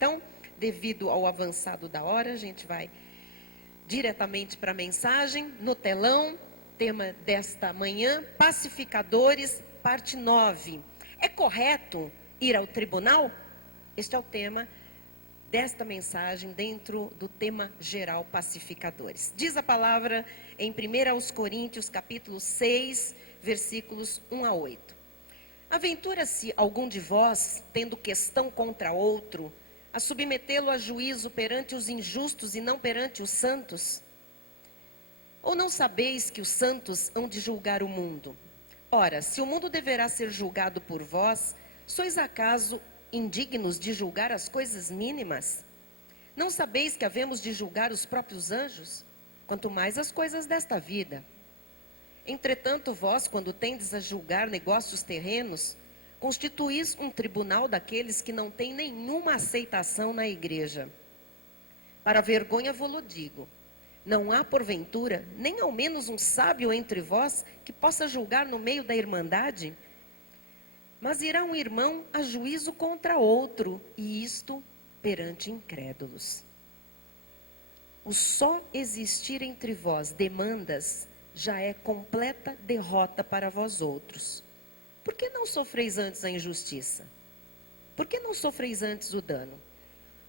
Então, devido ao avançado da hora, a gente vai diretamente para a mensagem, no telão, tema desta manhã, pacificadores, parte 9. É correto ir ao tribunal? Este é o tema desta mensagem dentro do tema geral pacificadores. Diz a palavra em 1 Coríntios, capítulo 6, versículos 1 a 8. Aventura-se algum de vós, tendo questão contra outro, a submetê-lo a juízo perante os injustos e não perante os santos? Ou não sabeis que os santos hão de julgar o mundo? Ora, se o mundo deverá ser julgado por vós, sois acaso indignos de julgar as coisas mínimas? Não sabeis que havemos de julgar os próprios anjos? Quanto mais as coisas desta vida. Entretanto, vós, quando tendes a julgar negócios terrenos, constituís um tribunal daqueles que não têm nenhuma aceitação na igreja. Para vergonha vos digo, não há porventura, nem ao menos um sábio entre vós, que possa julgar no meio da irmandade? Mas irá um irmão a juízo contra outro, e isto perante incrédulos. O só existir entre vós demandas já é completa derrota para vós outros. Por que não sofreis antes a injustiça? Por que não sofreis antes o dano?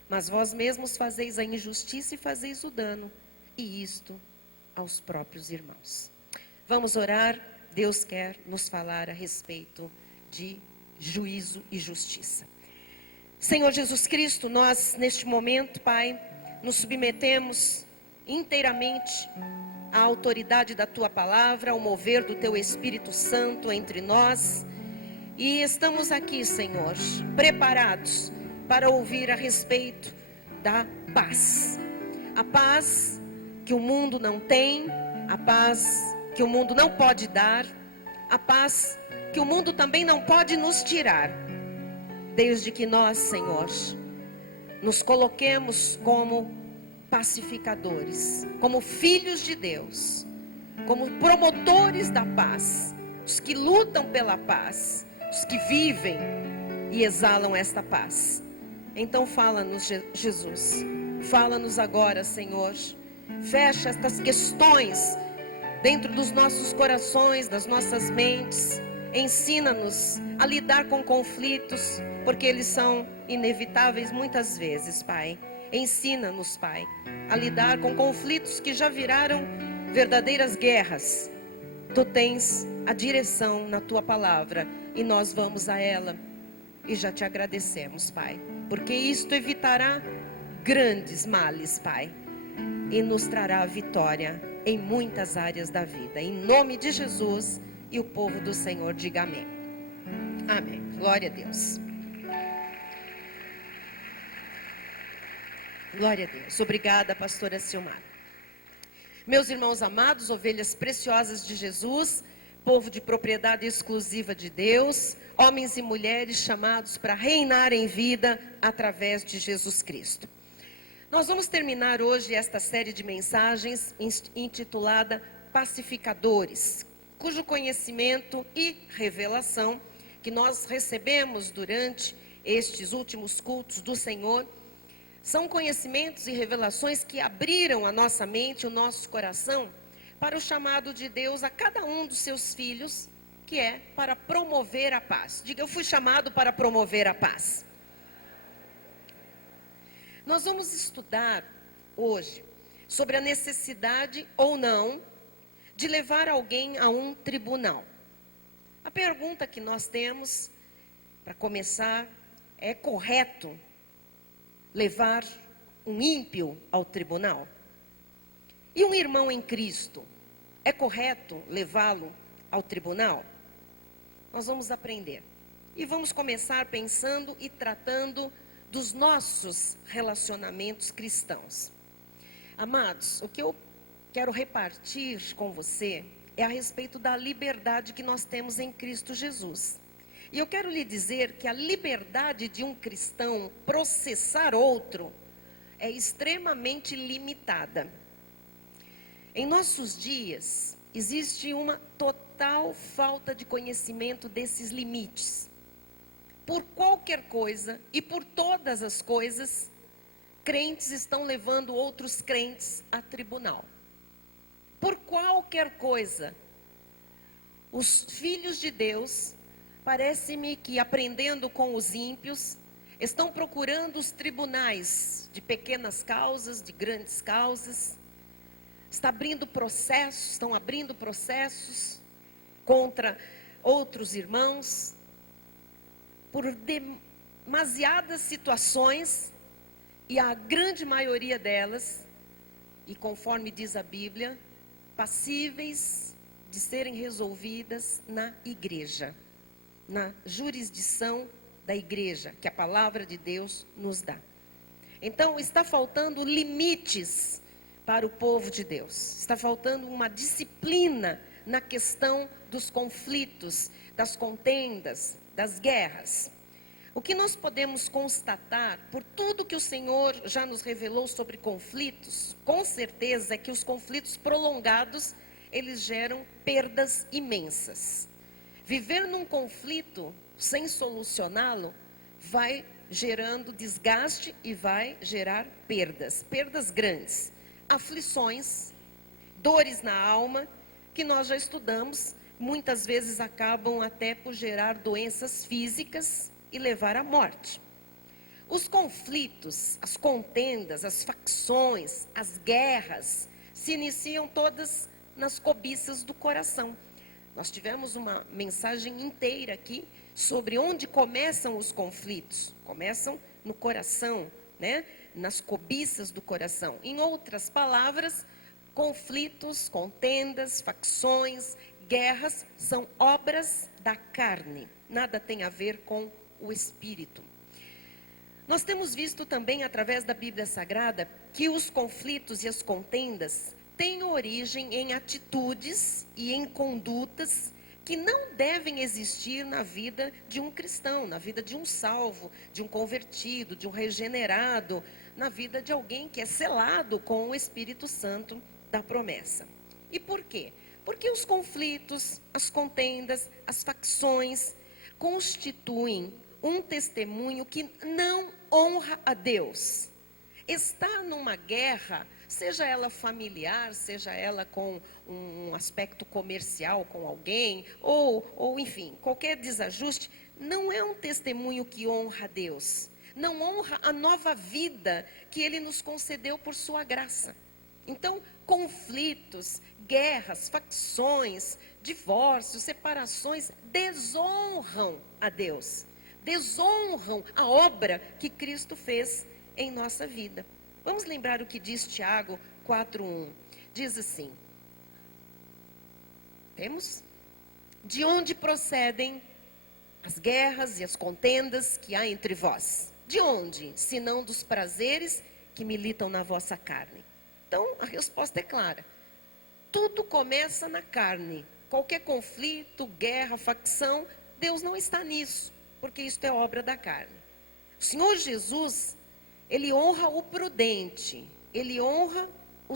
Mas vós mesmos fazeis a injustiça e fazeis o dano, e isto aos próprios irmãos. Vamos orar. Deus quer nos falar a respeito de juízo e justiça. Senhor Jesus Cristo, nós neste momento, Pai, nos submetemos inteiramente à autoridade da Tua palavra, ao mover do Teu Espírito Santo entre nós. E estamos aqui, Senhor, preparados para ouvir a respeito da paz. A paz que o mundo não tem, a paz que o mundo não pode dar, a paz que o mundo também não pode nos tirar. Desde que nós, Senhor, nos coloquemos como pacificadores, como filhos de Deus, como promotores da paz, os que lutam pela paz, os que vivem e exalam esta paz. Então fala-nos, Jesus, fala-nos agora, Senhor, fecha estas questões dentro dos nossos corações, das nossas mentes, ensina-nos a lidar com conflitos, porque eles são inevitáveis muitas vezes, Pai. Ensina-nos, Pai, a lidar com conflitos que já viraram verdadeiras guerras. Tu tens a direção na Tua palavra e nós vamos a ela. E já te agradecemos, Pai, porque isto evitará grandes males, Pai, e nos trará vitória em muitas áreas da vida. Em nome de Jesus, e o povo do Senhor diga amém. Amém. Glória a Deus. Glória a Deus. Obrigada, pastora Silmar. Meus irmãos amados, ovelhas preciosas de Jesus, povo de propriedade exclusiva de Deus, homens e mulheres chamados para reinar em vida através de Jesus Cristo. Nós vamos terminar hoje esta série de mensagens intitulada Pacificadores, cujo conhecimento e revelação que nós recebemos durante estes últimos cultos do Senhor são conhecimentos e revelações que abriram a nossa mente, o nosso coração, para o chamado de Deus a cada um dos seus filhos, que é para promover a paz. Diga, eu fui chamado para promover a paz. Nós vamos estudar hoje sobre a necessidade ou não de levar alguém a um tribunal. A pergunta que nós temos, para começar, é correto levar um ímpio ao tribunal? E um irmão em Cristo, é correto levá-lo ao tribunal? Nós vamos aprender. E vamos começar pensando e tratando dos nossos relacionamentos cristãos. Amados, o que eu quero repartir com você é a respeito da liberdade que nós temos em Cristo Jesus. E eu quero lhe dizer que a liberdade de um cristão processar outro é extremamente limitada. Em nossos dias, existe uma total falta de conhecimento desses limites. por qualquer coisa e por todas as coisas, crentes estão levando outros crentes a tribunal. Por qualquer coisa. Os filhos de Deus, parece-me que aprendendo com os ímpios, estão procurando os tribunais de pequenas causas, de grandes causas. Estão abrindo processos contra outros irmãos, por demasiadas situações, e a grande maioria delas, e conforme diz a Bíblia, passíveis de serem resolvidas na igreja, na jurisdição da igreja, que a palavra de Deus nos dá. Então, está faltando limites para o povo de Deus. Está faltando uma disciplina na questão dos conflitos, das contendas, das guerras. O que nós podemos constatar, por tudo que o Senhor já nos revelou sobre conflitos, com certeza é que os conflitos prolongados, eles geram perdas imensas. Viver num conflito sem solucioná-lo, vai gerando desgaste e vai gerar perdas grandes. Aflições, dores na alma, que nós já estudamos, muitas vezes acabam até por gerar doenças físicas e levar à morte. Os conflitos, as contendas, as facções, as guerras, se iniciam todas nas cobiças do coração. Nós tivemos uma mensagem inteira aqui sobre onde começam os conflitos. Começam no coração, né? Nas cobiças do coração. Em outras palavras, conflitos, contendas, facções, guerras são obras da carne. Nada tem a ver com o espírito. Nós temos visto também através da Bíblia Sagrada que os conflitos e as contendas têm origem em atitudes e em condutas que não devem existir na vida de um cristão, na vida de um salvo, de um convertido, de um regenerado, na vida de alguém que é selado com o Espírito Santo da promessa. E por quê? Porque os conflitos, as contendas, as facções constituem um testemunho que não honra a Deus. Estar numa guerra, seja ela familiar, seja ela com um aspecto comercial com alguém, ou enfim, qualquer desajuste, não é um testemunho que honra a Deus. Não honra a nova vida que Ele nos concedeu por sua graça. Então, conflitos, guerras, facções, divórcios, separações desonram a Deus. Desonram a obra que Cristo fez em nossa vida. Vamos lembrar o que diz Tiago 4:1. Diz assim: temos? De onde procedem as guerras e as contendas que há entre vós? De onde? Senão dos prazeres que militam na vossa carne. Então, a resposta é clara. Tudo começa na carne. Qualquer conflito, guerra, facção, Deus não está nisso, porque isso é obra da carne. O Senhor Jesus, Ele honra o prudente, Ele honra o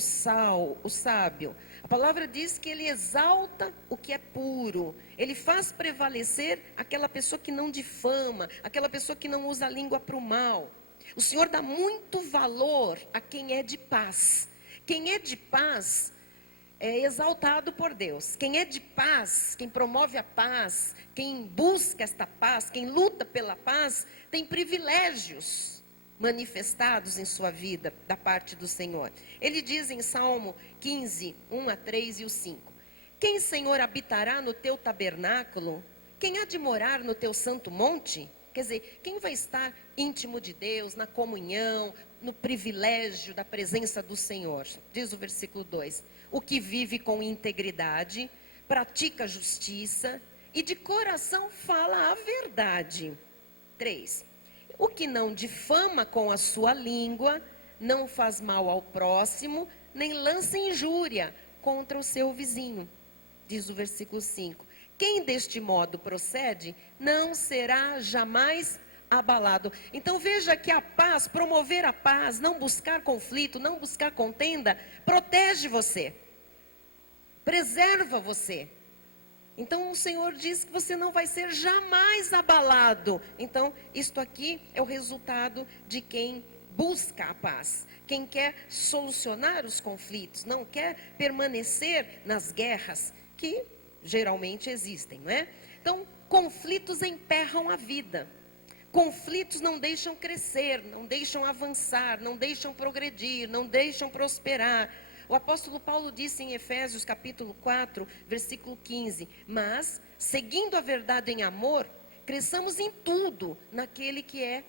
sábio. A palavra diz que Ele exalta o que é puro. Ele faz prevalecer aquela pessoa que não difama, aquela pessoa que não usa a língua para o mal. O Senhor dá muito valor a quem é de paz. Quem é de paz é exaltado por Deus. Quem é de paz, quem promove a paz, quem busca esta paz, quem luta pela paz, tem privilégios manifestados em sua vida da parte do Senhor. Ele diz em Salmo 15, 1-3 e o 5: quem, Senhor, habitará no teu tabernáculo? Quem há de morar no teu santo monte? Quer dizer, quem vai estar íntimo de Deus, na comunhão, no privilégio da presença do Senhor? Diz o versículo 2: o que vive com integridade, pratica justiça e de coração fala a verdade. 3: o que não difama com a sua língua, não faz mal ao próximo, nem lança injúria contra o seu vizinho. Diz o versículo 5: quem deste modo procede, não será jamais abalado. Então veja que a paz, promover a paz, não buscar conflito, não buscar contenda, protege você, preserva você. Então o Senhor diz que você não vai ser jamais abalado. Então, isto aqui é o resultado de quem busca a paz, quem quer solucionar os conflitos, não quer permanecer nas guerras que geralmente existem, não é? Então, conflitos emperram a vida. Conflitos não deixam crescer, não deixam avançar, não deixam progredir, não deixam prosperar. O apóstolo Paulo disse em Efésios capítulo 4, versículo 15: mas, seguindo a verdade em amor, cresçamos em tudo naquele que é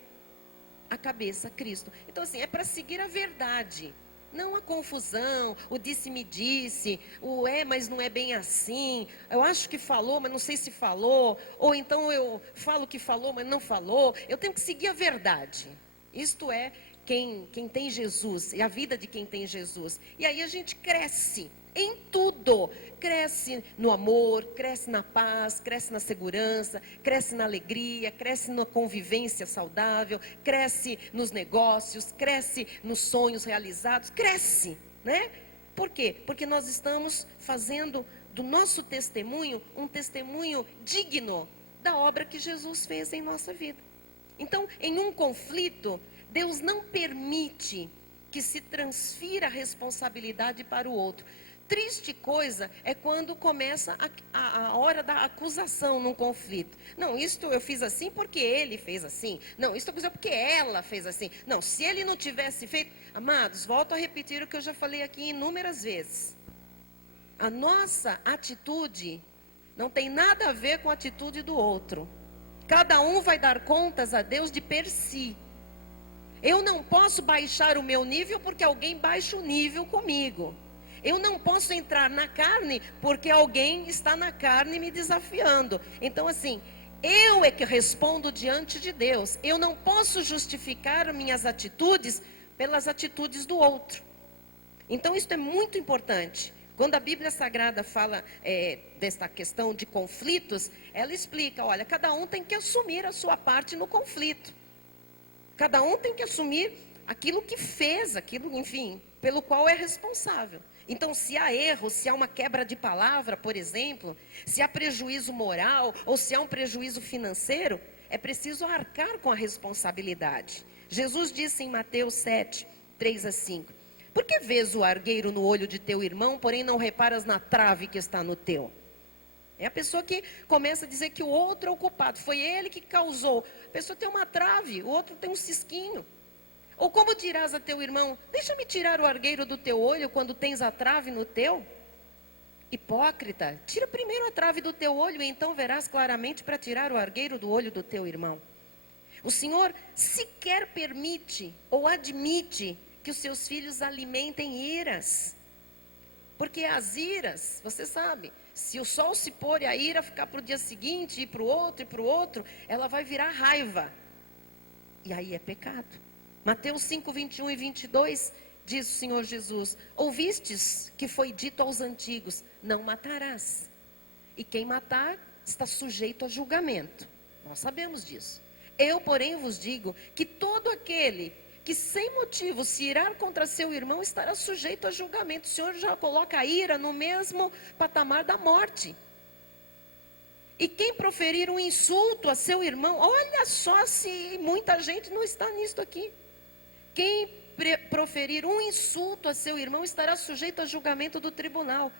a cabeça, Cristo. Então assim, é para seguir a verdade, não a confusão, o disse-me-disse, o mas não é bem assim, eu acho que falou, mas não sei se falou, ou então eu falo que falou, mas não falou. Eu tenho que seguir a verdade. Isto é, quem tem Jesus, é a vida de quem tem Jesus. E aí a gente cresce em tudo. Cresce no amor, cresce na paz, cresce na segurança, cresce na alegria, cresce na convivência saudável, cresce nos negócios, cresce nos sonhos realizados, cresce, né? Por quê? Porque nós estamos fazendo do nosso testemunho um testemunho digno da obra que Jesus fez em nossa vida. Então, em um conflito, Deus não permite que se transfira a responsabilidade para o outro. Triste coisa é quando começa a hora da acusação num conflito. Não, isto eu fiz assim porque ele fez assim. Não, isto eu fiz porque ela fez assim. Não, se ele não tivesse feito... Amados, volto a repetir o que eu já falei aqui inúmeras vezes. A nossa atitude não tem nada a ver com a atitude do outro. Cada um vai dar contas a Deus de per si. Eu não posso baixar o meu nível porque alguém baixa o nível comigo. Eu não posso entrar na carne porque alguém está na carne me desafiando. Então assim, eu é que respondo diante de Deus. Eu não posso justificar minhas atitudes pelas atitudes do outro. Então isso é muito importante. Quando a Bíblia Sagrada fala desta questão de conflitos, ela explica, olha, cada um tem que assumir a sua parte no conflito. Cada um tem que assumir aquilo que fez, aquilo, enfim, pelo qual é responsável. Então, se há erro, se há uma quebra de palavra, por exemplo, se há prejuízo moral ou se há um prejuízo financeiro, é preciso arcar com a responsabilidade. Jesus disse em Mateus 7, 3 a 5, por que vês o argueiro no olho de teu irmão, porém não reparas na trave que está no teu? É a pessoa que começa a dizer que o outro é o culpado, foi ele que causou. A pessoa tem uma trave, o outro tem um cisquinho. Ou como dirás a teu irmão, deixa-me tirar o argueiro do teu olho quando tens a trave no teu? Hipócrita, tira primeiro a trave do teu olho e então verás claramente para tirar o argueiro do olho do teu irmão. O Senhor sequer permite ou admite que os seus filhos alimentem iras. Porque as iras, você sabe, se o sol se pôr e a ira ficar para o dia seguinte, ir para o outro, ela vai virar raiva. E aí é pecado. Mateus 5, 21 e 22, diz o Senhor Jesus, ouvistes que foi dito aos antigos, não matarás. E quem matar está sujeito a julgamento. Nós sabemos disso. Eu, porém, vos digo que todo aquele que sem motivo se irá contra seu irmão estará sujeito a julgamento. O Senhor já coloca a ira no mesmo patamar da morte. E quem proferir um insulto a seu irmão, olha só se muita gente não está nisto aqui. Quem proferir um insulto a seu irmão estará sujeito a julgamento do tribunal.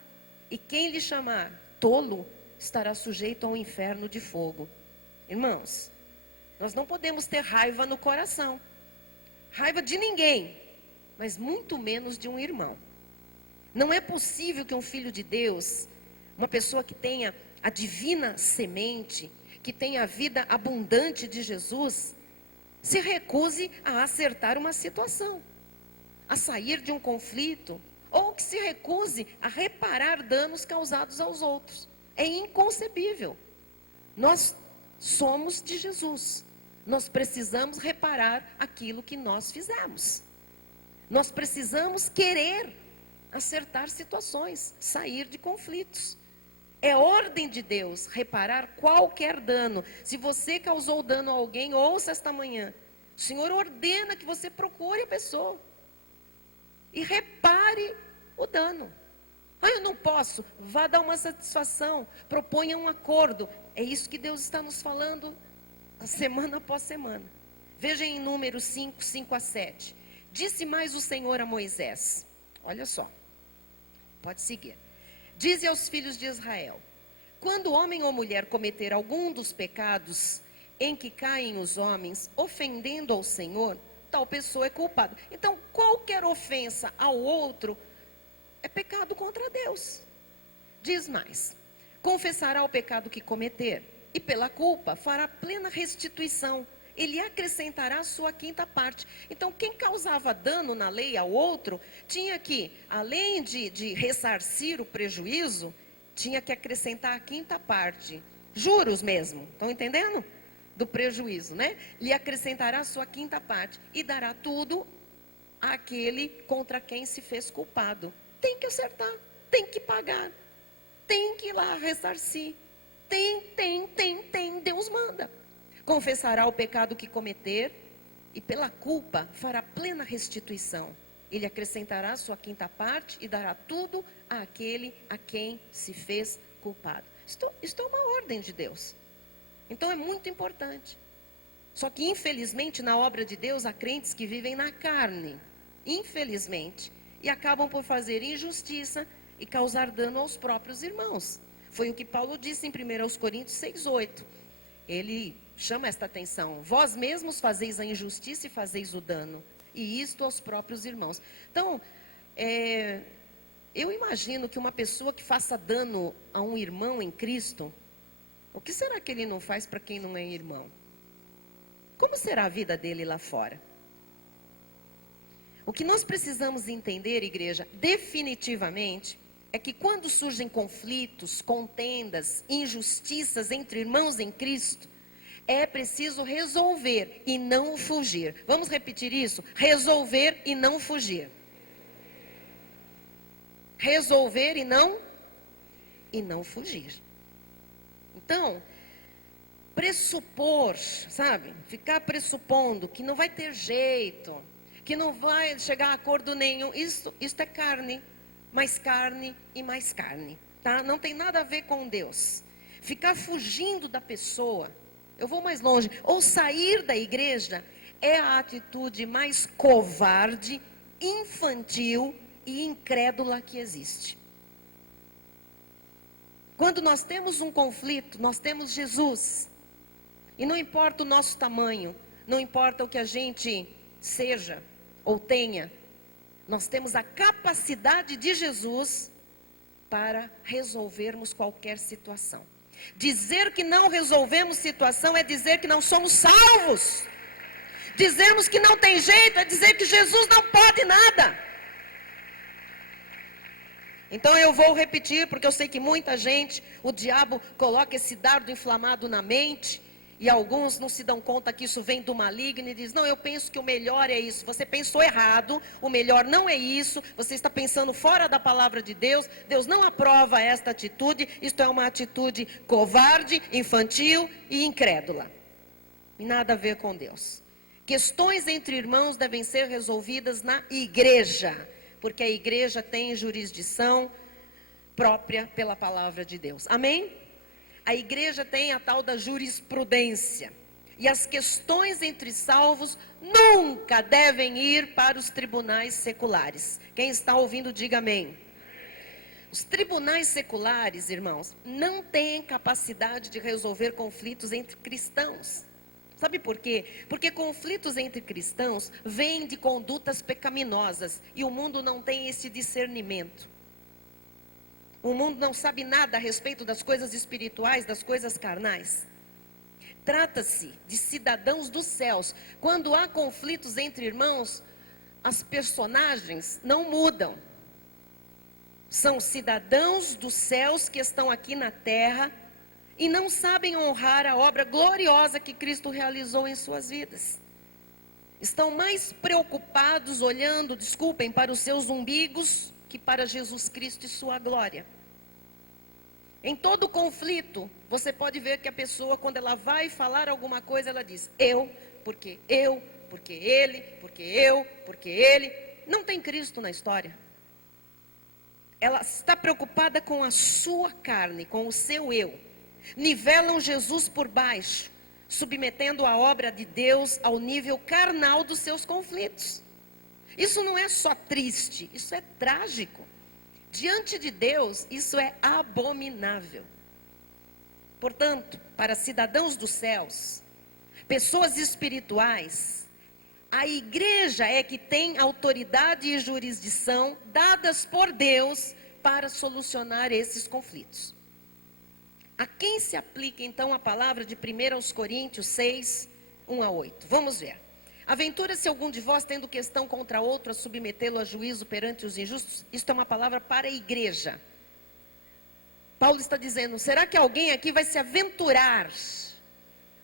E quem lhe chamar tolo estará sujeito ao inferno de fogo. Irmãos, nós não podemos ter raiva no coração. Raiva de ninguém, mas muito menos de um irmão. Não é possível que um filho de Deus, uma pessoa que tenha a divina semente, que tenha a vida abundante de Jesus, se recuse a acertar uma situação, a sair de um conflito, ou que se recuse a reparar danos causados aos outros. É inconcebível. Nós somos de Jesus. Nós precisamos reparar aquilo que nós fizemos. Nós precisamos querer acertar situações, sair de conflitos. É ordem de Deus reparar qualquer dano. Se você causou dano a alguém, ouça esta manhã. O Senhor ordena que você procure a pessoa e repare o dano. Ah, eu não posso. Vá dar uma satisfação. Proponha um acordo. É isso que Deus está nos falando semana após semana. Veja em Números 5, 5 a 7. Disse mais o Senhor a Moisés. Olha só. Pode seguir. Dize aos filhos de Israel: quando homem ou mulher cometer algum dos pecados em que caem os homens, ofendendo ao Senhor, tal pessoa é culpada. Então, qualquer ofensa ao outro é pecado contra Deus. Diz mais: confessará o pecado que cometer, e pela culpa fará plena restituição. Ele acrescentará a sua quinta parte. Então, quem causava dano na lei ao outro, tinha que, além de ressarcir o prejuízo, tinha que acrescentar a quinta parte. Juros mesmo, estão entendendo? Do prejuízo, né? Lhe acrescentará a sua quinta parte e dará tudo àquele contra quem se fez culpado. Tem que acertar, tem que pagar, tem que ir lá ressarcir. Tem, Deus manda. Confessará o pecado que cometer e pela culpa fará plena restituição. Ele acrescentará a sua quinta parte e dará tudo àquele a quem se fez culpado. Isto é uma ordem de Deus. Então é muito importante. Só que infelizmente na obra de Deus há crentes que vivem na carne. Infelizmente. E acabam por fazer injustiça e causar dano aos próprios irmãos. Foi o que Paulo disse em 1 Coríntios 6:8. Ele chama esta atenção: vós mesmos fazeis a injustiça e fazeis o dano, e isto aos próprios irmãos. Então, eu imagino que uma pessoa que faça dano a um irmão em Cristo, o que será que ele não faz para quem não é irmão? Como será a vida dele lá fora? O que nós precisamos entender, igreja, definitivamente, é que quando surgem conflitos, contendas, injustiças entre irmãos em Cristo, é preciso resolver e não fugir. Vamos repetir isso? Resolver e não fugir. Resolver e não fugir. Então, pressupor, sabe? Ficar pressupondo que não vai ter jeito, que não vai chegar a acordo nenhum. Isso é carne, mais carne e mais carne, tá? Não tem nada a ver com Deus. Ficar fugindo da pessoa, eu vou mais longe, ou sair da igreja, é a atitude mais covarde, infantil e incrédula que existe. Quando nós temos um conflito, nós temos Jesus. E não importa o nosso tamanho, não importa o que a gente seja ou tenha, nós temos a capacidade de Jesus para resolvermos qualquer situação. Dizer que não resolvemos situação é dizer que não somos salvos. Dizermos que não tem jeito é dizer que Jesus não pode nada. Então eu vou repetir, porque eu sei que muita gente, o diabo coloca esse dardo inflamado na mente, e alguns não se dão conta que isso vem do maligno e diz: não, eu penso que o melhor é isso. Você pensou errado, o melhor não é isso, você está pensando fora da palavra de Deus. Deus não aprova esta atitude, isto é uma atitude covarde, infantil e incrédula. E nada a ver com Deus. Questões entre irmãos devem ser resolvidas na igreja, porque a igreja tem jurisdição própria pela palavra de Deus. Amém? A igreja tem a tal da jurisprudência. E as questões entre salvos nunca devem ir para os tribunais seculares. Quem está ouvindo, diga amém. Os tribunais seculares, irmãos, não têm capacidade de resolver conflitos entre cristãos. Sabe por quê? Porque conflitos entre cristãos vêm de condutas pecaminosas. E o mundo não tem esse discernimento. O mundo não sabe nada a respeito das coisas espirituais, das coisas carnais. Trata-se de cidadãos dos céus. Quando há conflitos entre irmãos, as personagens não mudam. São cidadãos dos céus que estão aqui na terra e não sabem honrar a obra gloriosa que Cristo realizou em suas vidas. Estão mais preocupados olhando, desculpem, para os seus umbigos que para Jesus Cristo e sua glória. Em todo conflito, você pode ver que a pessoa, quando ela vai falar alguma coisa, ela diz: porque ele, porque eu, porque ele. Não tem Cristo na história. ela está preocupada com a sua carne, com o seu eu. Nivelam Jesus por baixo, submetendo a obra de Deus ao nível carnal dos seus conflitos. Isso não é só triste, isso é trágico. Diante de Deus, isso é abominável. Portanto, para cidadãos dos céus, pessoas espirituais, a igreja é que tem autoridade e jurisdição dadas por Deus para solucionar esses conflitos. A quem se aplica então a palavra de 1 Coríntios 6, 1 a 8? Vamos ver. Aventura-se algum de vós tendo questão contra outro a submetê-lo a juízo perante os injustos? Isto é uma palavra para a igreja. Paulo está dizendo, será que alguém aqui vai se aventurar,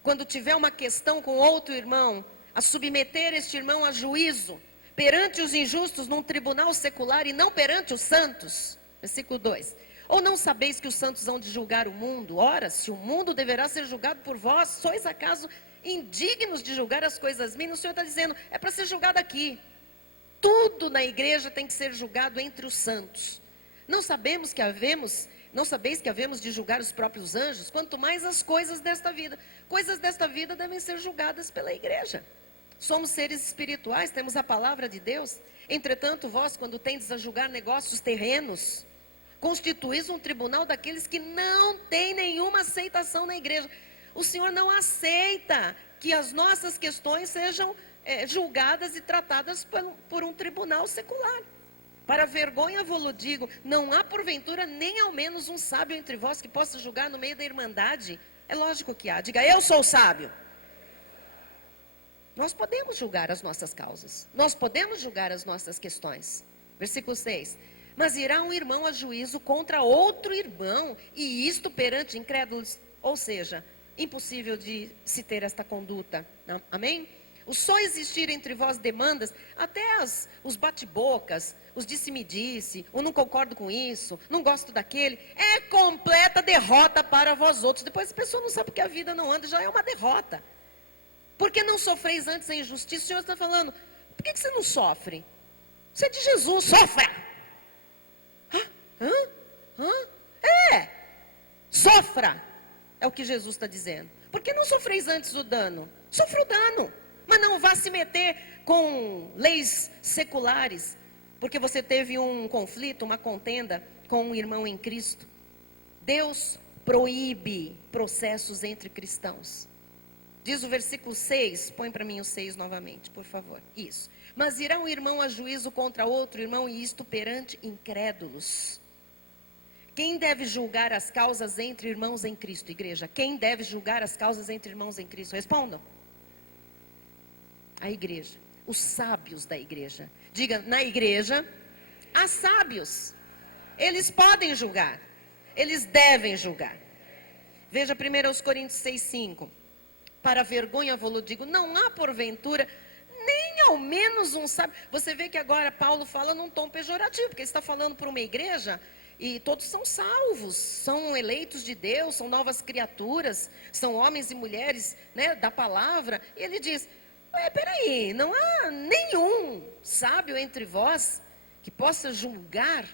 quando tiver uma questão com outro irmão, a submeter este irmão a juízo, perante os injustos num tribunal secular e não perante os santos? Versículo 2. Ou não sabeis que os santos hão de julgar o mundo? Ora, se o mundo deverá ser julgado por vós, sois acaso indignos de julgar as coisas mínimas? O Senhor está dizendo, é para ser julgado aqui. Tudo na igreja tem que ser julgado entre os santos. Não sabeis que havemos de julgar os próprios anjos? Quanto mais as coisas desta vida. Coisas desta vida devem ser julgadas pela igreja. Somos seres espirituais, temos a palavra de Deus. Entretanto, vós, quando tendes a julgar negócios terrenos, constituís um tribunal daqueles que não têm nenhuma aceitação na igreja. O Senhor não aceita que as nossas questões sejam julgadas e tratadas por um tribunal secular. Para vergonha vou-lo digo, não há porventura nem ao menos um sábio entre vós que possa julgar no meio da irmandade? É lógico que há. Diga, eu sou sábio. Nós podemos julgar as nossas causas. Nós podemos julgar as nossas questões. Versículo 6. Mas irá um irmão a juízo contra outro irmão, e isto perante incrédulos. Ou seja, impossível de se ter esta conduta. Não? Amém? O só existir entre vós demandas, até os bate-bocas, os disse-me-disse, o não concordo com isso, não gosto daquele, é completa derrota para vós outros. Depois a pessoa não sabe que a vida não anda, já é uma derrota. Por que não sofreis antes a injustiça? O Senhor está falando, por que você não sofre? Você é de Jesus, sofra! Sofra! É o que Jesus está dizendo. Por que não sofreis antes o dano? Sofra o dano. Mas não vá se meter com leis seculares, porque você teve um conflito, uma contenda com um irmão em Cristo. Deus proíbe processos entre cristãos. Diz o versículo 6, põe para mim o 6 novamente, por favor. Isso. Mas irá um irmão a juízo contra outro irmão, e isto perante incrédulos. Quem deve julgar as causas entre irmãos em Cristo, igreja? Quem deve julgar as causas entre irmãos em Cristo? Respondam. A igreja, os sábios da igreja. Diga, na igreja, há sábios. Eles podem julgar. Eles devem julgar. Veja 1 Coríntios 6:5. Para vergonha vou-lo digo, não há porventura, nem ao menos um sábio. Você vê que agora Paulo fala num tom pejorativo, porque ele está falando para uma igreja, e todos são salvos, são eleitos de Deus, são novas criaturas, são homens e mulheres, né, da palavra. E ele diz, peraí, não há nenhum sábio entre vós que possa julgar,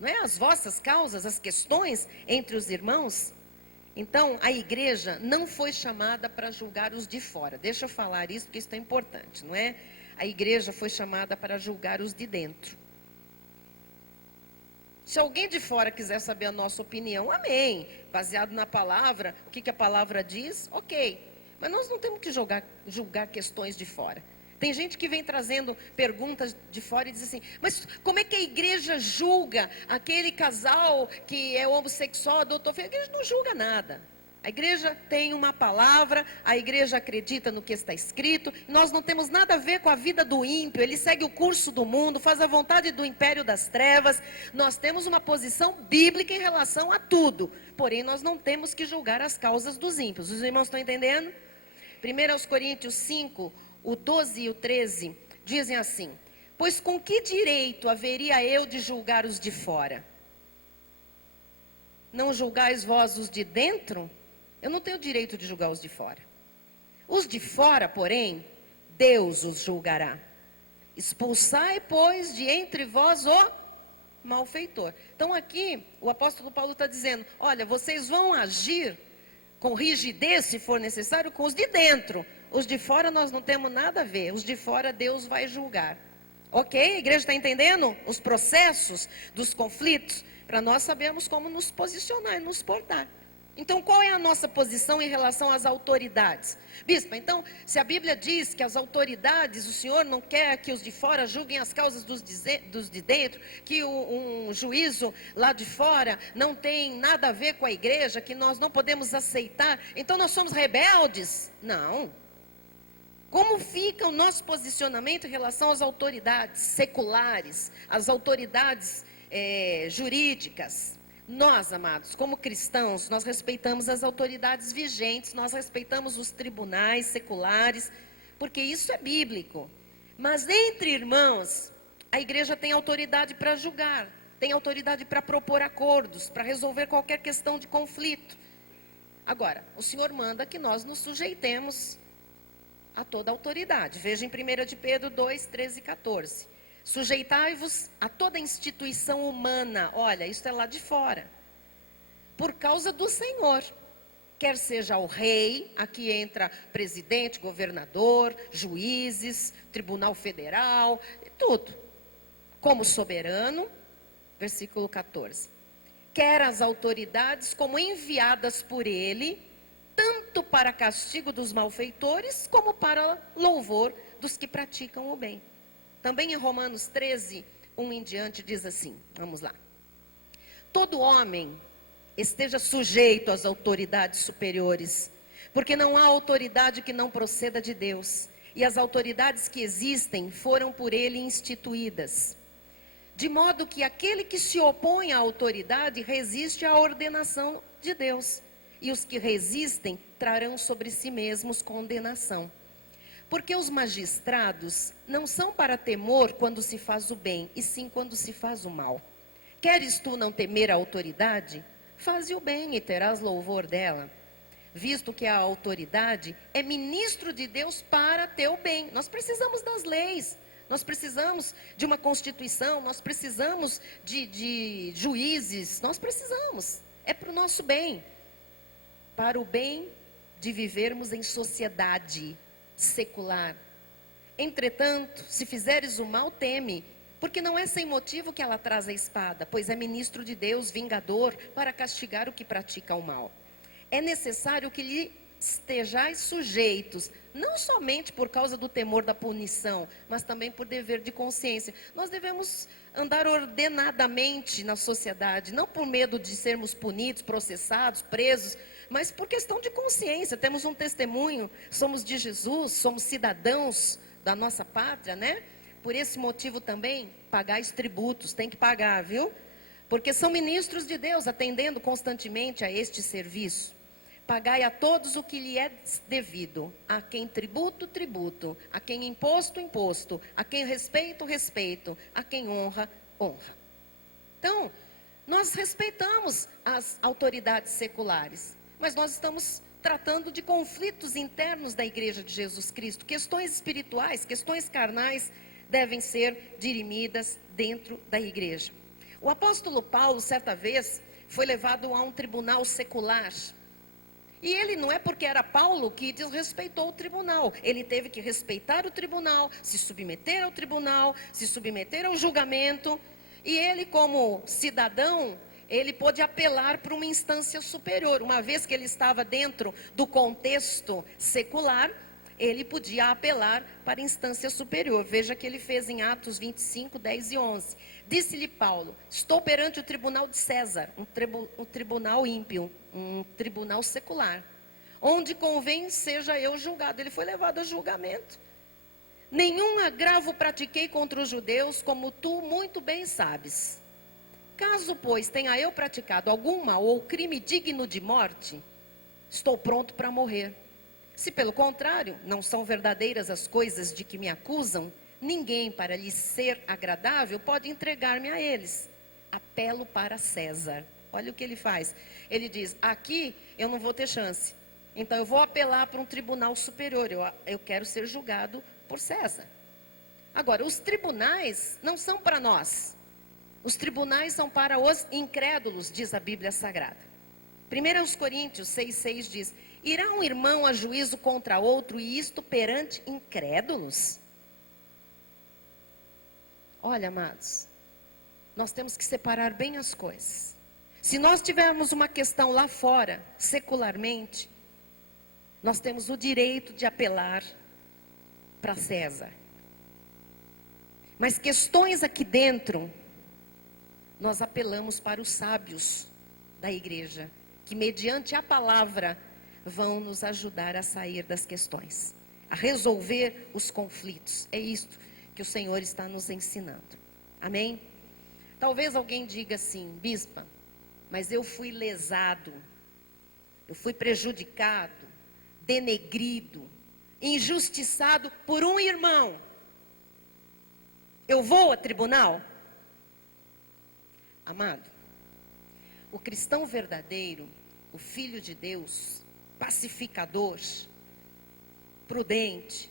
não é, as vossas causas, as questões entre os irmãos? Então, a igreja não foi chamada para julgar os de fora. Deixa eu falar isso, porque isso é importante, não é? A igreja foi chamada para julgar os de dentro. Se alguém de fora quiser saber a nossa opinião, amém. Baseado na palavra, o que a palavra diz, ok. Mas nós não temos que julgar questões de fora. Tem gente que vem trazendo perguntas de fora e diz assim, mas como é que a igreja julga aquele casal que é homossexual, adotou filho? A igreja não julga nada. A igreja tem uma palavra, a igreja acredita no que está escrito. Nós não temos nada a ver com a vida do ímpio, ele segue o curso do mundo, faz a vontade do império das trevas. Nós temos uma posição bíblica em relação a tudo. Porém, nós não temos que julgar as causas dos ímpios. Os irmãos estão entendendo? 1 Coríntios 5, o 12 e o 13, dizem assim, pois com que direito haveria eu de julgar os de fora? Não julgais vós os de dentro? Eu não tenho direito de julgar os de fora. Os de fora, porém, Deus os julgará. Expulsai, pois, de entre vós o malfeitor. Então aqui o apóstolo Paulo está dizendo, olha, vocês vão agir com rigidez, se for necessário, com os de dentro. Os de fora nós não temos nada a ver, os de fora Deus vai julgar. Ok? A igreja está entendendo os processos dos conflitos? Para nós sabermos como nos posicionar e nos portar. Então, qual é a nossa posição em relação às autoridades? Bispa, então, se a Bíblia diz que as autoridades, o Senhor não quer que os de fora julguem as causas dos de dentro, que um juízo lá de fora não tem nada a ver com a igreja, que nós não podemos aceitar, então nós somos rebeldes? Não. Como fica o nosso posicionamento em relação às autoridades seculares, às autoridades jurídicas? Nós, amados, como cristãos, nós respeitamos as autoridades vigentes, nós respeitamos os tribunais seculares, porque isso é bíblico. Mas entre irmãos, a igreja tem autoridade para julgar, tem autoridade para propor acordos, para resolver qualquer questão de conflito. Agora, o Senhor manda que nós nos sujeitemos a toda autoridade. Veja em 1 de Pedro 2, 13 e 14. Sujeitai-vos a toda instituição humana. Olha, isso é lá de fora. Por causa do Senhor. Quer seja o rei, aqui entra presidente, governador, juízes, tribunal federal, tudo. Como soberano, versículo 14. Quer as autoridades como enviadas por ele, tanto para castigo dos malfeitores, como para louvor dos que praticam o bem. Também em Romanos 13, 1 em diante, diz assim, vamos lá. Todo homem esteja sujeito às autoridades superiores, porque não há autoridade que não proceda de Deus, e as autoridades que existem foram por ele instituídas. De modo que aquele que se opõe à autoridade resiste à ordenação de Deus, e os que resistem trarão sobre si mesmos condenação. Porque os magistrados não são para temor quando se faz o bem, e sim quando se faz o mal. Queres tu não temer a autoridade? Faze o bem e terás louvor dela. Visto que a autoridade é ministro de Deus para teu bem. Nós precisamos das leis, nós precisamos de uma constituição, nós precisamos de juízes, nós precisamos. É para o nosso bem. Para o bem de vivermos em sociedade secular. Entretanto, se fizeres o mal, teme, porque não é sem motivo que ela traz a espada, pois é ministro de Deus, vingador, para castigar o que pratica o mal. É necessário que lhe estejais sujeitos, não somente por causa do temor da punição, mas também por dever de consciência. Nós devemos andar ordenadamente na sociedade, não por medo de sermos punidos, processados, presos, mas por questão de consciência. Temos um testemunho, somos de Jesus, somos cidadãos da nossa pátria, né? Por esse motivo também, pagais tributos, tem que pagar, viu? Porque são ministros de Deus, atendendo constantemente a este serviço. Pagai a todos o que lhe é devido, a quem tributo, tributo, a quem imposto, imposto, a quem respeito, respeito, a quem honra, honra. Então, nós respeitamos as autoridades seculares, mas nós estamos tratando de conflitos internos da Igreja de Jesus Cristo. Questões espirituais, questões carnais devem ser dirimidas dentro da igreja. O apóstolo Paulo, certa vez, foi levado a um tribunal secular. E ele não é porque era Paulo que desrespeitou o tribunal. Ele teve que respeitar o tribunal, se submeter ao tribunal, se submeter ao julgamento. E ele, como cidadão, ele pôde apelar para uma instância superior. Uma vez que ele estava dentro do contexto secular, ele podia apelar para a instância superior. Veja que ele fez em Atos 25, 10 e 11. Disse-lhe Paulo, estou perante o tribunal de César, um tribunal ímpio, um tribunal secular, onde convém seja eu julgado. Ele foi levado a julgamento. Nenhum agravo pratiquei contra os judeus, como tu muito bem sabes. Caso, pois, tenha eu praticado algum mal ou crime digno de morte, estou pronto para morrer. Se, pelo contrário, não são verdadeiras as coisas de que me acusam, ninguém, para lhe ser agradável, pode entregar-me a eles. Apelo para César. Olha o que ele faz. Ele diz, aqui eu não vou ter chance. Então eu vou apelar para um tribunal superior. Eu quero ser julgado por César. Agora, os tribunais não são para nós. Os tribunais são para os incrédulos, diz a Bíblia Sagrada. 1 Coríntios 6,6 diz: irá um irmão a juízo contra outro, e isto perante incrédulos? Olha, amados, nós temos que separar bem as coisas. Se nós tivermos uma questão lá fora, secularmente, nós temos o direito de apelar para César. Mas questões aqui dentro, nós apelamos para os sábios da igreja, que mediante a palavra vão nos ajudar a sair das questões, a resolver os conflitos. É isto que o Senhor está nos ensinando. Amém? Talvez alguém diga assim: bispa, mas eu fui lesado, eu fui prejudicado, denegrido, injustiçado por um irmão. Eu vou a tribunal? Amado, o cristão verdadeiro, o filho de Deus, pacificador, prudente,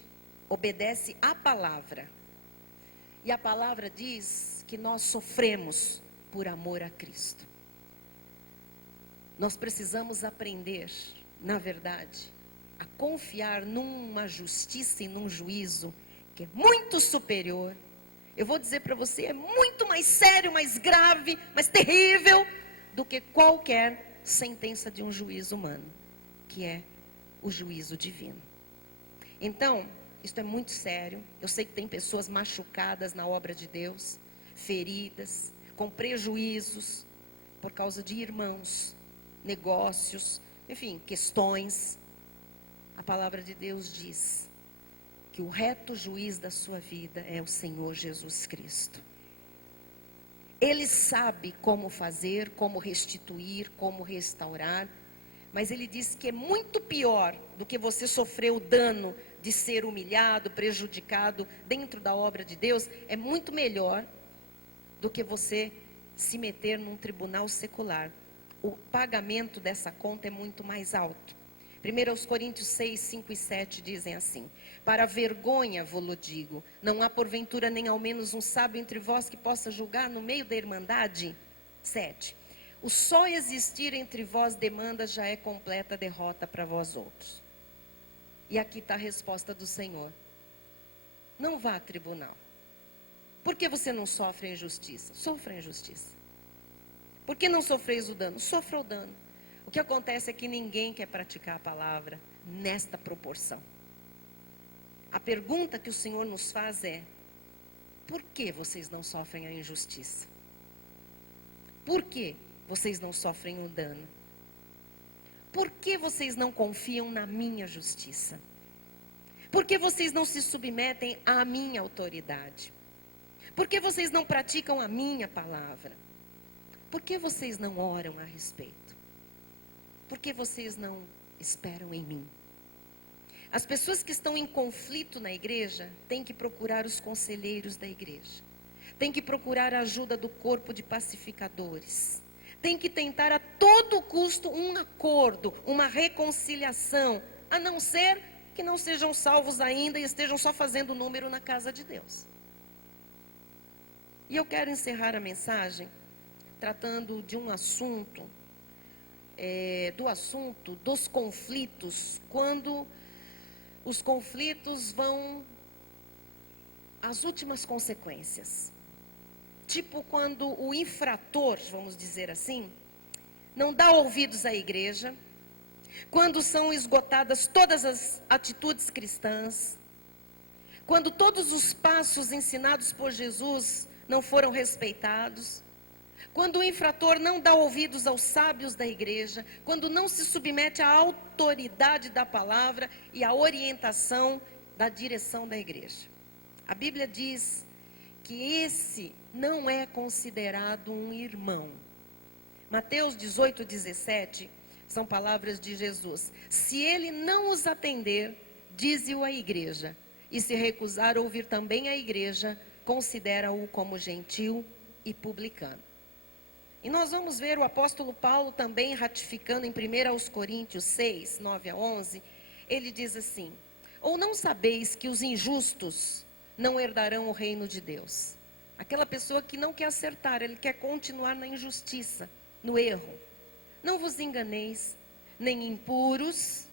obedece à palavra. E a palavra diz que nós sofremos por amor a Cristo. Nós precisamos aprender, na verdade, a confiar numa justiça e num juízo que é muito superior. Eu vou dizer para você, é muito mais sério, mais grave, mais terrível do que qualquer sentença de um juízo humano, que é o juízo divino. Então, isto é muito sério. Eu sei que tem pessoas machucadas na obra de Deus, feridas, com prejuízos por causa de irmãos, negócios, enfim, questões. A palavra de Deus diz que o reto juiz da sua vida é o Senhor Jesus Cristo. Ele sabe como fazer, como restituir, como restaurar, mas ele diz que é muito pior do que você sofrer o dano de ser humilhado, prejudicado dentro da obra de Deus. É muito melhor do que você se meter num tribunal secular. O pagamento dessa conta é muito mais alto. 1 Coríntios 6, 5 e 7 dizem assim: para vergonha vou-lo digo, não há porventura nem ao menos um sábio entre vós que possa julgar no meio da irmandade? 7. O só existir entre vós demanda já é completa derrota para vós outros. E aqui está a resposta do Senhor: não vá a tribunal. Por que você não sofre a injustiça? Sofra a injustiça. Por que não sofreis o dano? Sofra o dano. O que acontece é que ninguém quer praticar a palavra nesta proporção. A pergunta que o Senhor nos faz é: por que vocês não sofrem a injustiça? Por que vocês não sofrem o dano? Por que vocês não confiam na minha justiça? Por que vocês não se submetem à minha autoridade? Por que vocês não praticam a minha palavra? Por que vocês não oram a respeito? Por que vocês não esperam em mim? As pessoas que estão em conflito na igreja têm que procurar os conselheiros da igreja. Têm que procurar a ajuda do corpo de pacificadores. Têm que tentar a todo custo um acordo, uma reconciliação, a não ser que não sejam salvos ainda e estejam só fazendo número na casa de Deus. E eu quero encerrar a mensagem tratando de um assunto, do assunto dos conflitos, quando os conflitos vão às últimas consequências. Tipo quando o infrator, vamos dizer assim, não dá ouvidos à igreja, quando são esgotadas todas as atitudes cristãs, quando todos os passos ensinados por Jesus não foram respeitados, quando o infrator não dá ouvidos aos sábios da igreja, quando não se submete à autoridade da palavra e à orientação da direção da igreja. A Bíblia diz que esse não é considerado um irmão. Mateus 18, 17, são palavras de Jesus: se ele não os atender, dize-o à igreja, e se recusar a ouvir também a igreja, considera-o como gentil e publicano. E nós vamos ver o apóstolo Paulo também ratificando em 1 Coríntios 6, 9 a 11, ele diz assim: ou não sabeis que os injustos não herdarão o reino de Deus? Aquela pessoa que não quer acertar, ele quer continuar na injustiça, no erro. Não vos enganeis, nem impuros,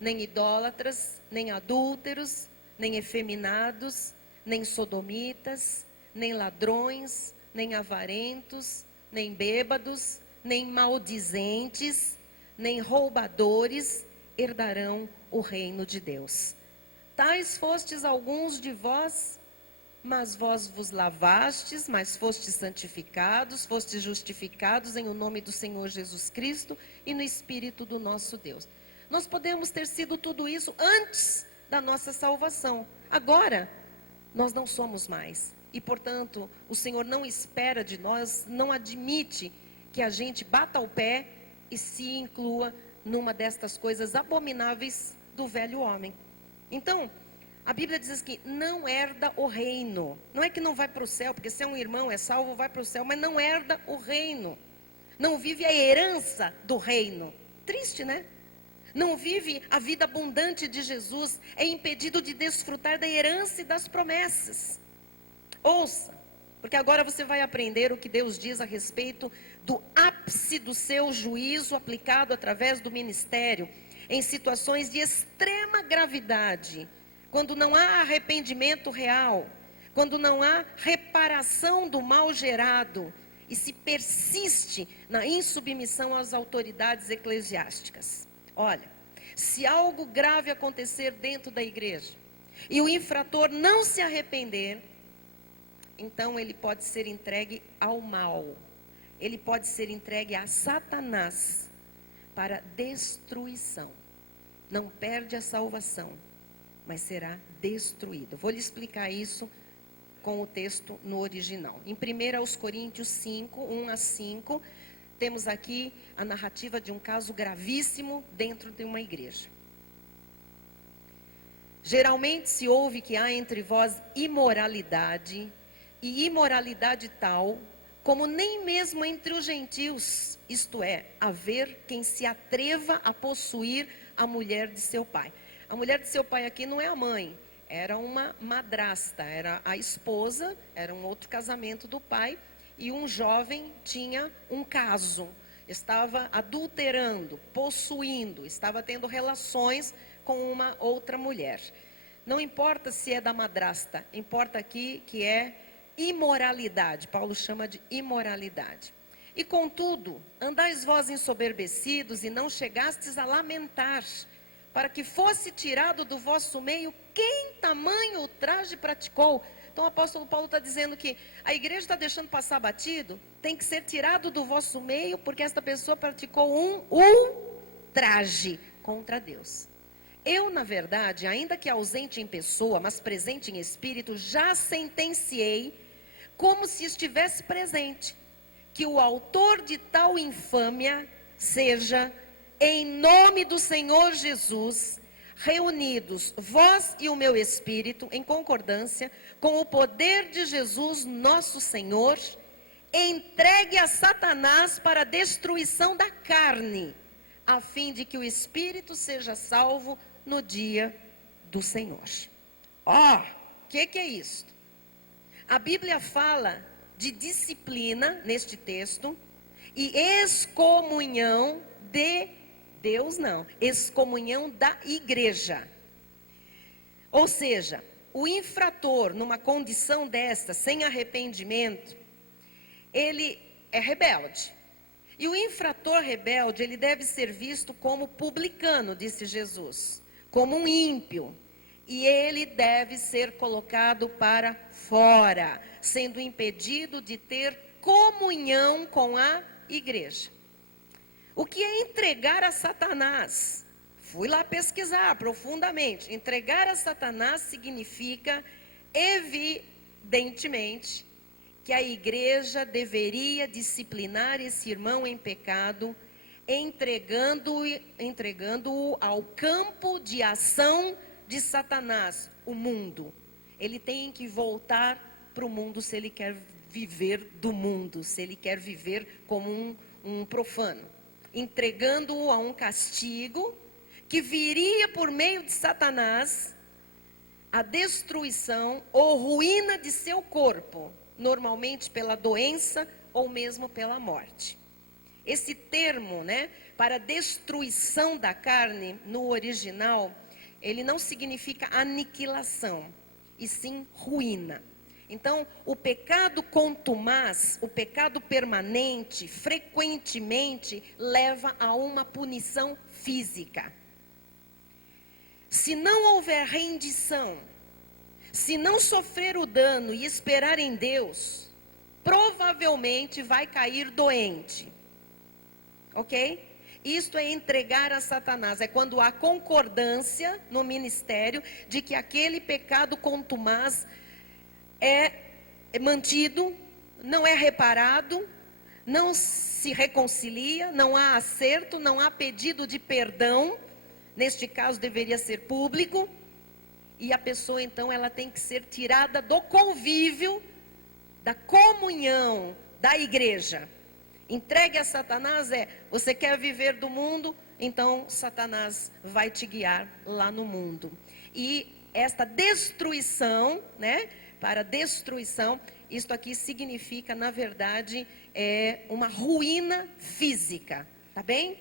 nem idólatras, nem adúlteros, nem efeminados, nem sodomitas, nem ladrões, nem avarentos, nem bêbados, nem maldizentes, nem roubadores herdarão o reino de Deus. Tais fostes alguns de vós, mas vós vos lavastes, mas fostes santificados, fostes justificados em o nome do Senhor Jesus Cristo e no Espírito do nosso Deus. Nós podemos ter sido tudo isso antes da nossa salvação. Agora, nós não somos mais. E, portanto, o Senhor não espera de nós, não admite que a gente bata o pé e se inclua numa destas coisas abomináveis do velho homem. Então, a Bíblia diz que não herda o reino. Não é que não vai para o céu, porque se é um irmão, é salvo, vai para o céu, mas não herda o reino. Não vive a herança do reino. Triste, né? Não vive a vida abundante de Jesus, é impedido de desfrutar da herança e das promessas. Ouça, porque agora você vai aprender o que Deus diz a respeito do ápice do seu juízo aplicado através do ministério em situações de extrema gravidade, quando não há arrependimento real, quando não há reparação do mal gerado e se persiste na insubmissão às autoridades eclesiásticas. Olha, se algo grave acontecer dentro da igreja e o infrator não se arrepender, então ele pode ser entregue ao mal. Ele pode ser entregue a Satanás para destruição. Não perde a salvação, mas será destruído. Vou lhe explicar isso com o texto no original. Em 1 Coríntios 5, 1 a 5, temos aqui a narrativa de um caso gravíssimo dentro de uma igreja. Geralmente se ouve que há entre vós imoralidade, e imoralidade tal, como nem mesmo entre os gentios, isto é, haver quem se atreva a possuir a mulher de seu pai. A mulher de seu pai aqui não é a mãe, era uma madrasta, era a esposa, era um outro casamento do pai, e um jovem tinha um caso, estava adulterando, possuindo, estava tendo relações com uma outra mulher. Não importa se é da madrasta, importa aqui que é imoralidade. Paulo chama de imoralidade. E contudo, andais vós ensoberbecidos e não chegastes a lamentar, para que fosse tirado do vosso meio quem tamanho ultraje praticou. Então o apóstolo Paulo está dizendo que a igreja está deixando passar batido, tem que ser tirado do vosso meio, porque esta pessoa praticou um ultraje contra Deus. Eu, na verdade, ainda que ausente em pessoa, mas presente em espírito, já sentenciei, como se estivesse presente, que o autor de tal infâmia seja, em nome do Senhor Jesus, reunidos vós e o meu espírito, em concordância com o poder de Jesus nosso Senhor, entregue a Satanás para a destruição da carne, a fim de que o espírito seja salvo no dia do Senhor. Ó, o que é isso? A Bíblia fala de disciplina neste texto e excomunhão de Deus, não, excomunhão da igreja. Ou seja, o infrator numa condição desta, sem arrependimento, ele é rebelde. E o infrator rebelde, ele deve ser visto como publicano, disse Jesus, como um ímpio. E ele deve ser colocado para fora, sendo impedido de ter comunhão com a igreja. O que é entregar a Satanás? Fui lá pesquisar profundamente. Entregar a Satanás significa, evidentemente, que a igreja deveria disciplinar esse irmão em pecado, entregando-o ao campo de ação de Satanás, o mundo. Ele tem que voltar para o mundo se ele quer viver do mundo, se ele quer viver como um profano. Entregando-o a um castigo que viria por meio de Satanás, a destruição ou ruína de seu corpo, normalmente pela doença ou mesmo pela morte. Esse termo, né, para destruição da carne, no original, ele não significa aniquilação, e sim ruína. Então, o pecado contumaz, o pecado permanente, frequentemente leva a uma punição física. Se não houver rendição, se não sofrer o dano e esperar em Deus, provavelmente vai cair doente. Ok? Isto é entregar a Satanás. É quando há concordância no ministério de que aquele pecado contumaz é mantido, não é reparado, não se reconcilia, não há acerto, não há pedido de perdão. Neste caso deveria ser público. E a pessoa então ela tem que ser tirada do convívio, da comunhão da igreja. Entregue a Satanás você quer viver do mundo, então Satanás vai te guiar lá no mundo. E esta destruição, né, para destruição, isto aqui significa, na verdade, uma ruína física, tá bem?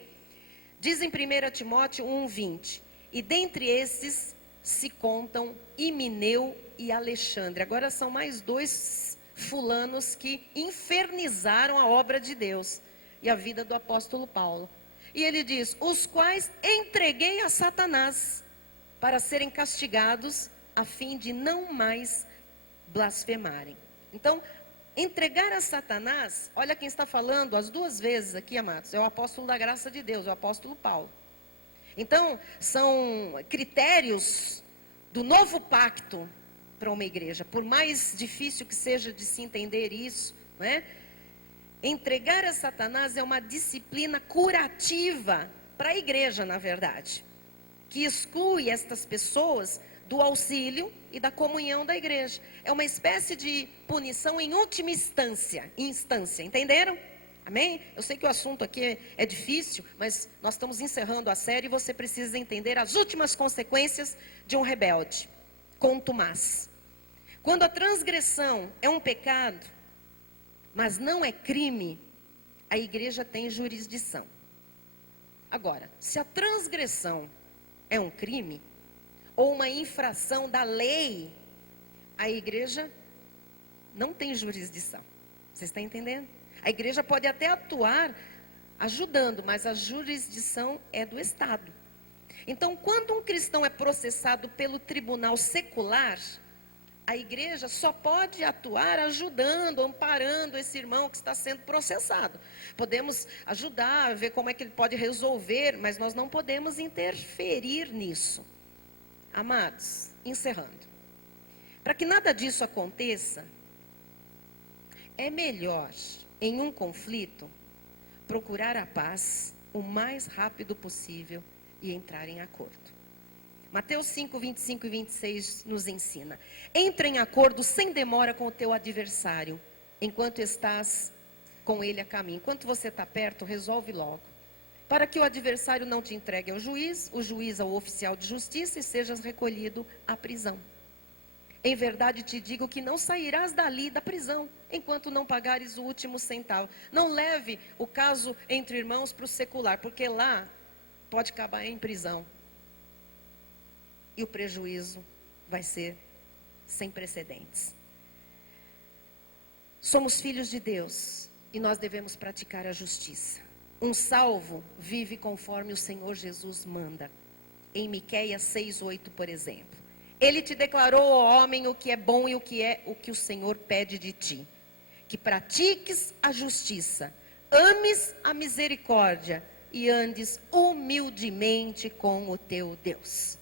Diz em 1 Timóteo 1:20, e dentre esses se contam Himeneu e Alexandre. Agora são mais dois fulanos que infernizaram a obra de Deus e a vida do apóstolo Paulo. E ele diz, os quais entreguei a Satanás para serem castigados, a fim de não mais blasfemarem. Então, entregar a Satanás, olha quem está falando as duas vezes aqui, amados, é o apóstolo da graça de Deus, é o apóstolo Paulo. Então, são critérios do novo pacto para uma igreja. Por mais difícil que seja de se entender isso, né? Entregar a Satanás é uma disciplina curativa para a igreja, na verdade, que exclui estas pessoas do auxílio e da comunhão da igreja. É uma espécie de punição em última instância, entenderam? Amém? Eu sei que o assunto aqui é difícil, mas nós estamos encerrando a série e você precisa entender as últimas consequências de um rebelde contumaz. Quando a transgressão é um pecado, mas não é crime, a igreja tem jurisdição. Agora, se a transgressão é um crime, ou uma infração da lei, a igreja não tem jurisdição. Você está entendendo? A igreja pode até atuar ajudando, mas a jurisdição é do Estado. Então, quando um cristão é processado pelo tribunal secular, a igreja só pode atuar ajudando, amparando esse irmão que está sendo processado. Podemos ajudar, ver como é que ele pode resolver, mas nós não podemos interferir nisso. Amados, encerrando. Para que nada disso aconteça, é melhor, em um conflito, procurar a paz o mais rápido possível e entrar em acordo. Mateus 5, 25 e 26 nos ensina. Entre em acordo sem demora com o teu adversário, enquanto estás com ele a caminho. Enquanto você está perto, resolve logo. Para que o adversário não te entregue ao juiz, o juiz ao oficial de justiça e sejas recolhido à prisão. Em verdade te digo que não sairás dali da prisão, enquanto não pagares o último centavo. Não leve o caso entre irmãos para o secular, porque lá pode acabar em prisão. E o prejuízo vai ser sem precedentes. Somos filhos de Deus e nós devemos praticar a justiça. Um salvo vive conforme o Senhor Jesus manda. Em Miqueias 6:8, por exemplo. Ele te declarou, ó homem, o que é bom e o que o Senhor pede de ti. Que pratiques a justiça, ames a misericórdia e andes humildemente com o teu Deus.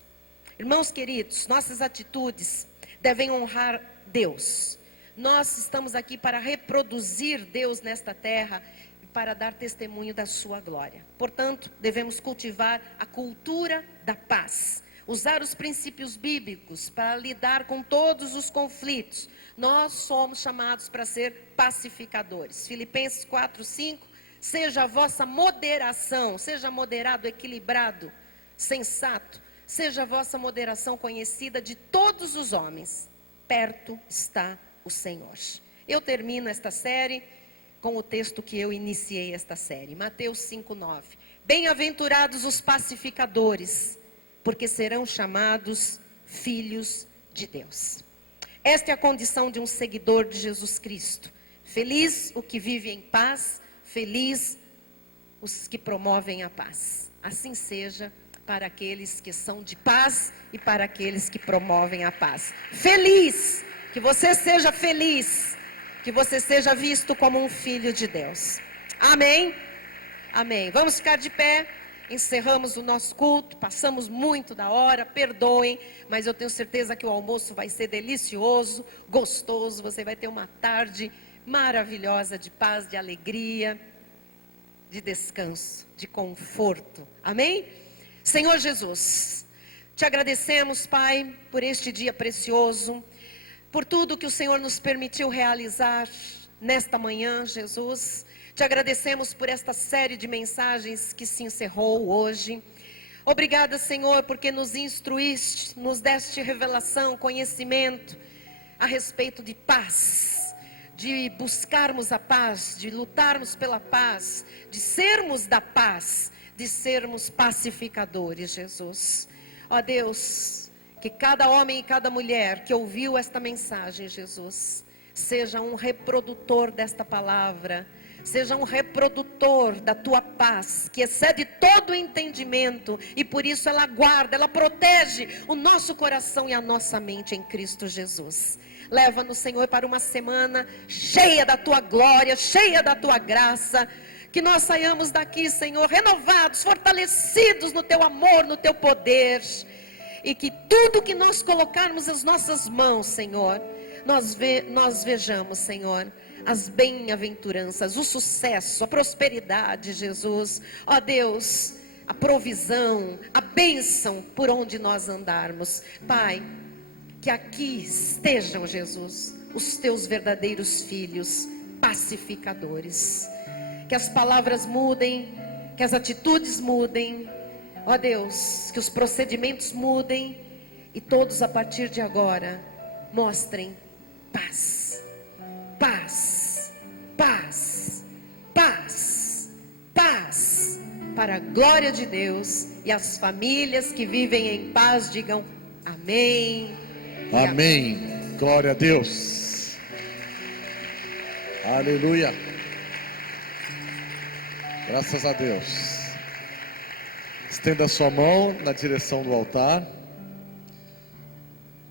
Irmãos queridos, nossas atitudes devem honrar Deus. Nós estamos aqui para reproduzir Deus nesta terra e para dar testemunho da sua glória. Portanto, devemos cultivar a cultura da paz. Usar os princípios bíblicos para lidar com todos os conflitos. Nós somos chamados para ser pacificadores. Filipenses 4:5, seja a vossa moderação, seja moderado, equilibrado, sensato, seja a vossa moderação conhecida de todos os homens. Perto está o Senhor. Eu termino esta série com o texto que eu iniciei esta série, Mateus 5:9. Bem-aventurados os pacificadores, porque serão chamados filhos de Deus. Esta é a condição de um seguidor de Jesus Cristo. Feliz o que vive em paz, feliz os que promovem a paz. Assim seja para aqueles que são de paz e para aqueles que promovem a paz. Feliz, que você seja feliz, que você seja visto como um filho de Deus. Amém? Amém. Vamos ficar de pé. Encerramos o nosso culto, passamos muito da hora, perdoem, mas eu tenho certeza que o almoço vai ser delicioso, gostoso, você vai ter uma tarde maravilhosa de paz, de alegria, de descanso, de conforto. Amém? Senhor Jesus, te agradecemos, Pai, por este dia precioso, por tudo que o Senhor nos permitiu realizar nesta manhã, Jesus. Te agradecemos por esta série de mensagens que se encerrou hoje. Obrigada, Senhor, porque nos instruíste, nos deste revelação, conhecimento a respeito de paz, de buscarmos a paz, de lutarmos pela paz, de sermos da paz, de sermos pacificadores, Jesus. Ó Deus, que cada homem e cada mulher que ouviu esta mensagem, Jesus, seja um reprodutor desta palavra, seja um reprodutor da tua paz, que excede todo o entendimento, e por isso ela guarda, ela protege o nosso coração e a nossa mente em Cristo Jesus. Leva-nos, Senhor, para uma semana cheia da tua glória, cheia da tua graça, que nós saiamos daqui, Senhor, renovados, fortalecidos no teu amor, no teu poder, e que tudo que nós colocarmos as nossas mãos, Senhor, nós vejamos, Senhor, as bem-aventuranças, o sucesso, a prosperidade, Jesus. Ó Deus, a provisão, a bênção por onde nós andarmos. Pai, que aqui estejam, Jesus, os teus verdadeiros filhos, pacificadores. Que as palavras mudem, que as atitudes mudem. Ó Deus, que os procedimentos mudem e todos a partir de agora mostrem paz, paz, paz, paz, paz, para a glória de Deus. E as famílias que vivem em paz digam amém. Amém. Glória a Deus. Aleluia. Graças a Deus. Estenda a sua mão na direção do altar.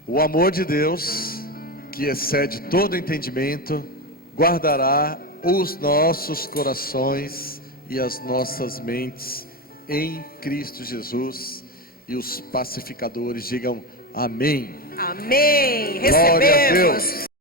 O amor de Deus, que excede todo entendimento, guardará os nossos corações e as nossas mentes em Cristo Jesus. E os pacificadores digam amém. Amém. Glória a Recebemos. Deus.